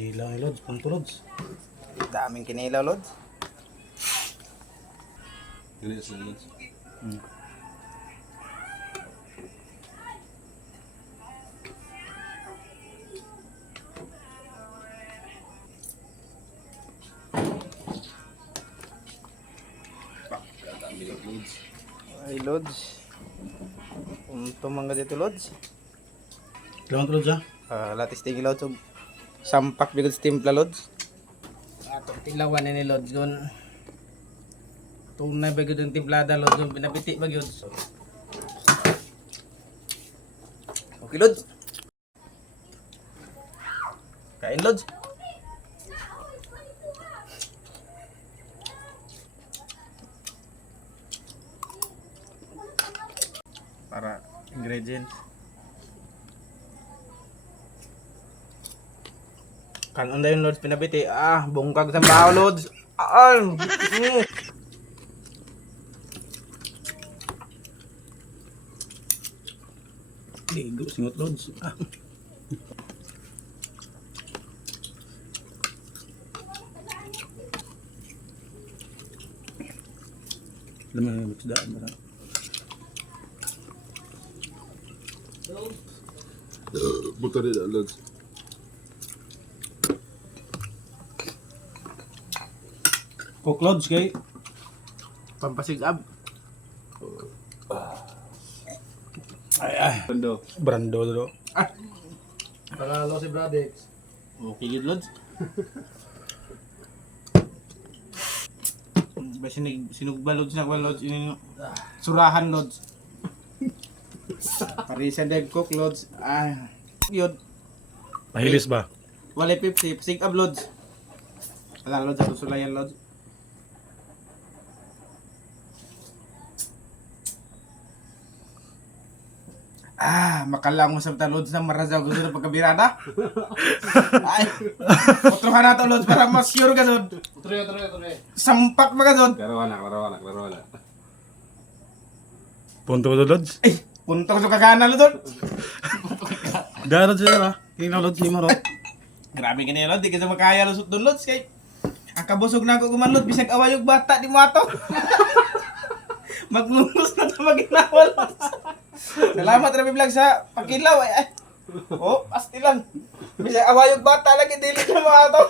Kinilaw ni Lods, punto Lods. Daming kinilaw, Lods. Kinilaw sa Lods. Dami ng Lods. Ay, Lods. Punto mga dito, Lods. Kailangan to Lods ha? Latis tingin, Lods. Sampak bigod sa timpla, Lods. Ato, tilawan ni Lods. Gun. Tunay bigod yung timplada, Lods. Gun, pinapiti bigod. Okay, Lods. Kain, Lods. Para ingredients. Kanon na yung Lods pinabiti. Bungkag sa bahaw, Lods. Ligo, singot Lods. Alam mo yung magsdaan ba na? Buta rin ang Lods. Cook Lods kay Pampasigab. Bando. Brando do. Panalo si Bradex. Okay, good, Lods. Ba sinugba, Lods, na kwan, Lods. Surahan, Lods. Parisa dead cook, Lods. Yun. Mahilis ba? Wala Pepsi. Pasigab, Lods. Wala, Lods. Ako sulayan, Lods. Makalang mo sa Lods ng marasaw gusto na pagkabirada. Ay, otro ka na to, Lods, para mas sure ka, Lods. Tuloy. Sampak ba ka, Lods? Laro na. Punto ko to Lods. Punta ko sa kagana, Lods. Darad siya ha? Kinaw Lods, lima ro. Grabe ka niya, Lods. Di ka sa makaya lusot doon, Lods. Kay, ang kabusog na ako kuman, Lods. Bisag away yung bata, di mo ato. Maglungos na ito maginawa, Lods. Salamat, Rabi Vlog, sa pagkilaw. Asti lang. Bisag away yung bata, lagi dili na mo ato.